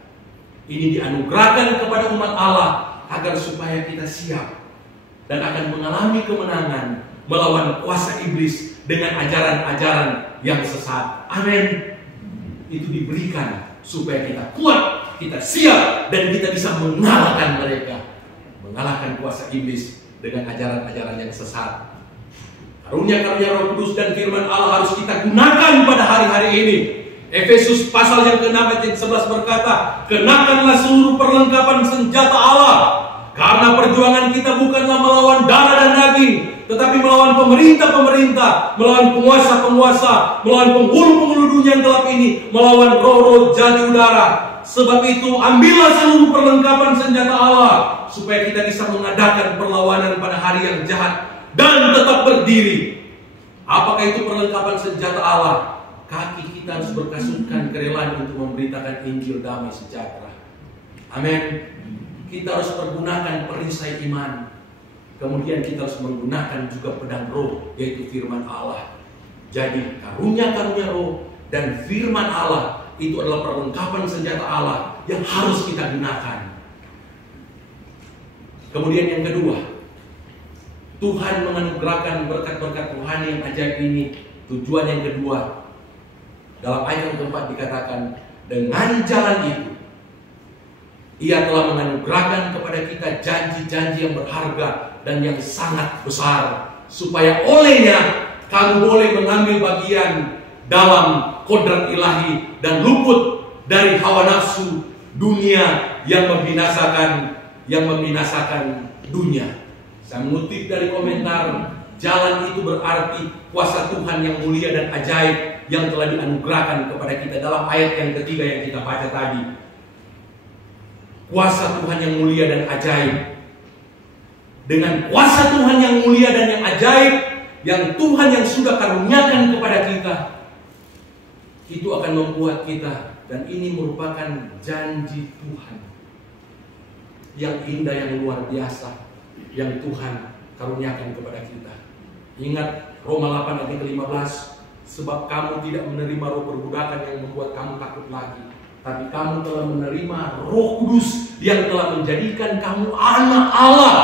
Ini dianugerahkan kepada umat Allah agar supaya kita siap dan akan mengalami kemenangan melawan kuasa iblis dengan ajaran-ajaran yang sesat. Amin. Itu diberikan supaya kita kuat, kita siap, dan kita bisa mengalahkan mereka, mengalahkan kuasa iblis dengan ajaran-ajaran yang sesat. Karunia-karunia Roh Kudus dan firman Allah harus kita gunakan pada hari-hari ini. Efesus pasal yang ke-6 ayat 11 berkata, kenakanlah seluruh perlengkapan senjata Allah, karena perjuangan kita bukanlah melawan darah dan daging, tetapi melawan pemerintah-pemerintah, melawan penguasa-penguasa, melawan penghulu-penghulu dunia yang gelap ini, melawan roh-roh jahat udara. Sebab itu ambillah seluruh perlengkapan senjata Allah, supaya kita bisa mengadakan perlawanan pada hari yang jahat dan tetap berdiri. Apakah itu perlengkapan senjata Allah? Kaki kita harus berkasutkan kerelaan untuk memberitakan Injil damai sejahtera. Amin. kita harus pergunakan perisai iman. Kemudian kita harus menggunakan juga pedang roh, yaitu firman Allah. Jadi karunia-karunia roh dan firman Allah itu adalah perlengkapan senjata Allah yang harus kita gunakan. Kemudian yang kedua, Tuhan menganugerahkan berkat-berkat rohani yang ajaib ini. Tujuan yang kedua, dalam ayat yang keempat dikatakan, dengan jalan itu Ia telah menganugerahkan kepada kita janji-janji yang berharga dan yang sangat besar, supaya olehnya kamu boleh mengambil bagian dalam kodrat ilahi dan luput dari hawa nafsu dunia yang membinasakan dunia. Saya mengutip dari komentar, jalan itu berarti kuasa Tuhan yang mulia dan ajaib yang telah dianugerahkan kepada kita dalam ayat yang ketiga yang kita baca tadi. Kuasa Tuhan yang mulia dan ajaib. Dengan kuasa Tuhan yang mulia dan yang ajaib yang Tuhan yang sudah karuniakan kepada kita, itu akan membuat kita, dan ini merupakan janji Tuhan yang indah, yang luar biasa, yang Tuhan karuniakan kepada kita. Ingat Roma 8 ayat 15, sebab kamu tidak menerima roh perbudakan yang membuat kamu takut lagi, tapi kamu telah menerima Roh Kudus yang telah menjadikan kamu anak Allah.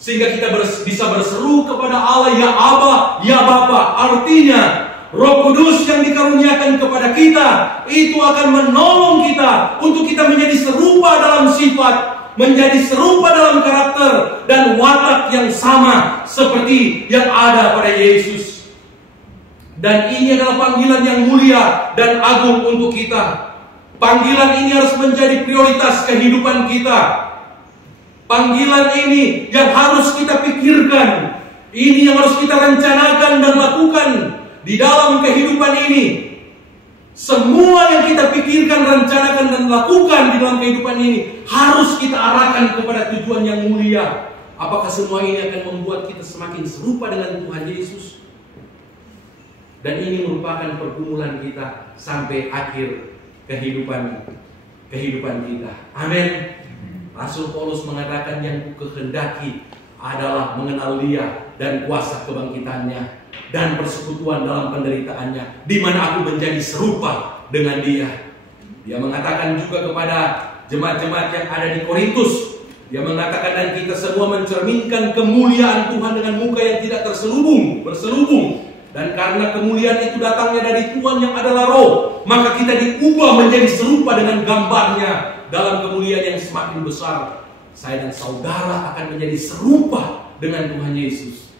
Sehingga kita bisa berseru kepada Allah, ya Aba, ya Bapa. Artinya Roh Kudus yang dikaruniakan kepada kita itu akan menolong kita untuk kita menjadi serupa dalam sifat, menjadi serupa dalam karakter dan watak yang sama seperti yang ada pada Yesus. Dan ini adalah panggilan yang mulia dan agung untuk kita. Panggilan ini harus menjadi prioritas kehidupan kita. Panggilan ini yang harus kita pikirkan. Ini yang harus kita rencanakan dan lakukan di dalam kehidupan ini. Semua yang kita pikirkan, rencanakan dan lakukan di dalam kehidupan ini harus kita arahkan kepada tujuan yang mulia. Apakah semua ini akan membuat kita semakin serupa dengan Tuhan Yesus? Dan ini merupakan pergumulan kita sampai akhir kehidupan kita. Amin. Rasul Paulus mengatakan, yang kukehendaki adalah mengenal Dia dan kuasa kebangkitannya dan persekutuan dalam penderitaannya, di mana aku menjadi serupa dengan Dia. Dia mengatakan juga kepada jemaat-jemaat yang ada di Korintus, dia mengatakan, dan kita semua mencerminkan kemuliaan Tuhan dengan muka yang tidak berselubung. Dan karena kemuliaan itu datangnya dari Tuhan yang adalah Roh, maka kita diubah menjadi serupa dengan gambarnya dalam kemuliaan yang semakin besar. Saya dan saudara akan menjadi serupa dengan Tuhan Yesus.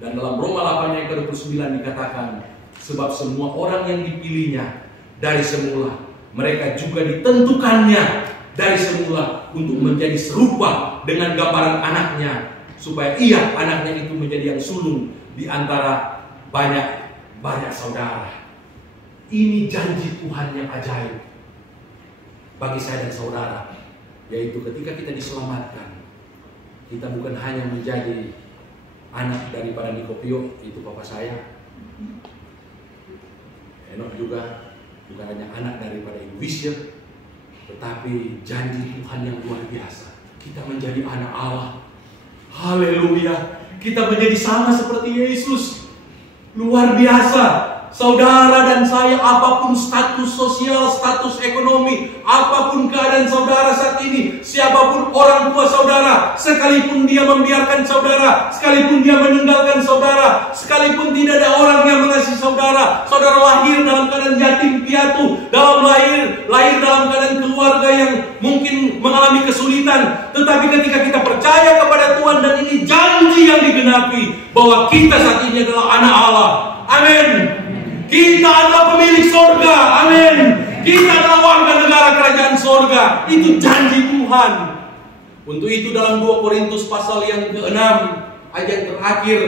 Dan dalam Roma 8 ayat ke-29 dikatakan, sebab semua orang yang dipilihnya dari semula, mereka juga ditentukannya dari semula untuk menjadi serupa dengan gambaran anaknya, supaya ia, anaknya itu, menjadi yang sulung di antara banyak saudara. Ini janji Tuhan yang ajaib bagi saya dan saudara, yaitu ketika kita diselamatkan, kita bukan hanya menjadi anak daripada Nikopio, itu papa saya. Enok juga bukan hanya anak daripada Ibu Wisya, tetapi janji Tuhan yang luar biasa, kita menjadi anak Allah. Haleluya. Kita menjadi sama seperti Yesus. Luar biasa. Saudara dan saya, apapun status sosial, status ekonomi, apapun keadaan saudara saat ini, siapapun orang tua saudara, sekalipun dia membiarkan saudara, sekalipun dia meninggalkan saudara, sekalipun tidak ada orang yang mengasihi saudara, saudara lahir dalam keadaan yatim piatu, lahir dalam keadaan keluarga yang mungkin mengalami kesulitan, tetapi ketika kita percaya kepada Tuhan dan ini janji yang digenapi, bahwa kita saat ini adalah anak Allah. Amin. Kita adalah pemilik sorga. Amin. Kita adalah warga negara kerajaan sorga. Itu janji Tuhan. Untuk itu dalam 2 Korintus pasal yang ke-6 ayat terakhir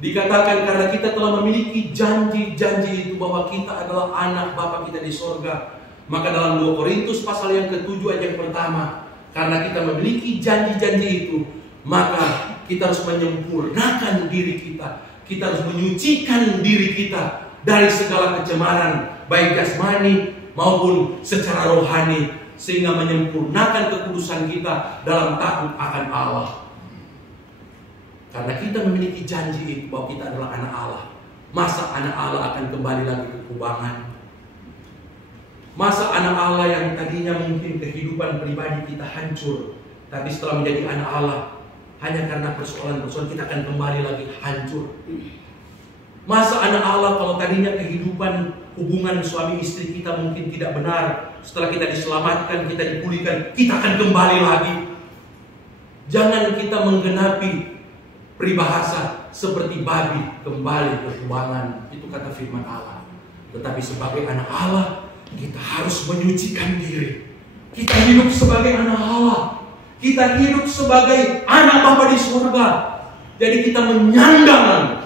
dikatakan, karena kita telah memiliki janji-janji itu bahwa kita adalah anak Bapa kita di sorga. Maka dalam 2 Korintus pasal yang ke-7 ayat yang pertama, karena kita memiliki janji-janji itu, maka kita harus menyempurnakan diri kita. Kita harus menyucikan diri kita dari segala kecemaran, baik jasmani maupun secara rohani. sehingga menyempurnakan kekudusan kita dalam takut akan Allah. Karena kita memiliki janji itu bahwa kita adalah anak Allah. Masa anak Allah akan kembali lagi ke kubangan? Masa anak Allah yang tadinya mungkin kehidupan pribadi kita hancur, tapi setelah menjadi anak Allah, hanya karena persoalan-persoalan kita akan kembali lagi hancur? Masa anak Allah kalau tadinya kehidupan hubungan suami istri kita mungkin tidak benar, setelah kita diselamatkan, kita dipulihkan, kita akan kembali lagi? Jangan kita menggenapi peribahasa seperti babi kembali ke kubangan. Itu kata firman Allah. Tetapi sebagai anak Allah, kita harus menyucikan diri. Kita hidup sebagai anak Allah. Kita hidup sebagai anak Bapa di surga. Jadi kita menyandang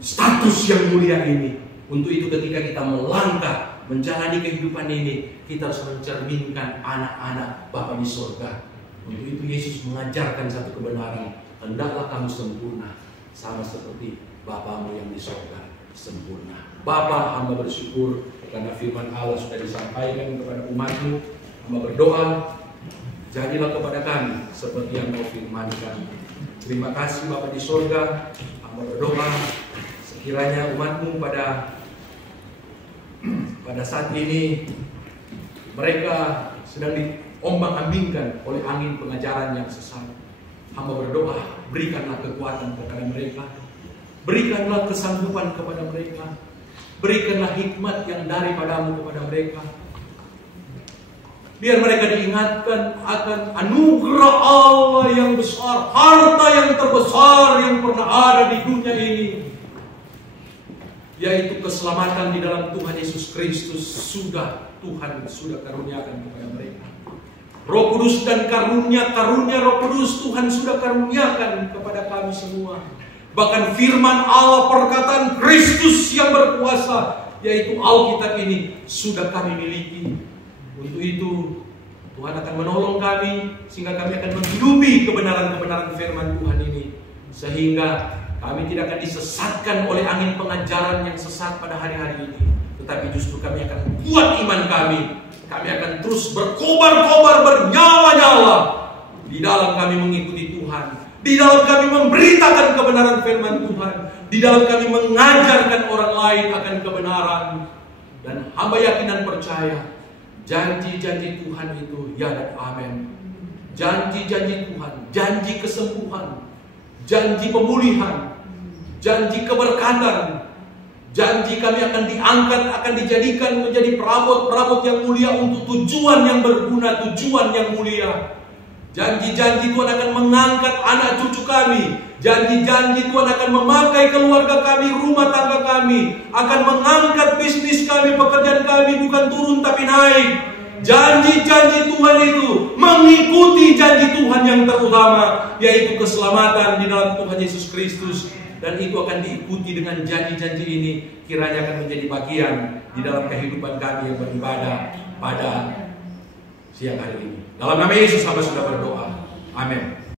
status yang mulia ini. Untuk itu ketika kita melangkah menjalani kehidupan ini, kita harus mencerminkan anak-anak Bapa di surga. Untuk itu Yesus mengajarkan satu kebenaran. Hendaklah kamu sempurna, sama seperti Bapamu yang di surga sempurna. Bapa, hamba bersyukur karena firman Allah sudah disampaikan kepada umat-Mu. Hamba berdoa, jadilah kepada kami seperti yang Kau firmankan. Terima kasih Bapa di surga. Hamba berdoa, sekiranya umat-Mu pada saat ini mereka sedang diombang-ambingkan oleh angin pengajaran yang sesat. Hamba berdoa, berikanlah kekuatan kepada mereka, berikanlah kesanggupan kepada mereka, berikanlah hikmat yang daripadamu kepada mereka. Biar mereka diingatkan akan anugerah Allah yang besar, harta yang terbesar yang pernah ada di dunia ini, yaitu keselamatan di dalam Tuhan Yesus Kristus. Tuhan sudah karuniakan kepada mereka. Roh Kudus dan karunia Roh Kudus Tuhan sudah karuniakan kepada kami semua. Bahkan firman Allah, perkataan Kristus yang berkuasa, yaitu Alkitab ini, sudah kami miliki. Untuk itu Tuhan akan menolong kami, sehingga kami akan menghidupi kebenaran-kebenaran firman Tuhan ini, sehingga kami tidak akan disesatkan oleh angin pengajaran yang sesat pada hari-hari ini. Tetapi justru kami akan kuat iman kami. Kami akan terus berkobar-kobar, bernyala-nyala di dalam kami mengikuti Tuhan, di dalam kami memberitakan kebenaran firman Tuhan, di dalam kami mengajarkan orang lain akan kebenaran. Dan hamba yakin dan percaya, janji-janji Tuhan itu ya dan amin. Janji-janji Tuhan, janji kesembuhan, janji pemulihan, janji keberkatan, janji kami akan diangkat, akan dijadikan menjadi perabot-perabot yang mulia untuk tujuan yang berguna, tujuan yang mulia. Janji-janji Tuhan akan mengangkat anak cucu kami. Janji-janji Tuhan akan memakai keluarga kami, rumah tangga kami, akan mengangkat bisnis kami, pekerjaan kami bukan turun tapi naik. Janji-janji Tuhan itu mengikuti janji Tuhan yang terutama, yaitu keselamatan di dalam Tuhan Yesus Kristus. Dan itu akan diikuti dengan janji-janji ini, kiranya akan menjadi bagian di dalam kehidupan kami yang beribadah pada siang hari ini. Dalam nama Yesus hamba sudah berdoa. Amin.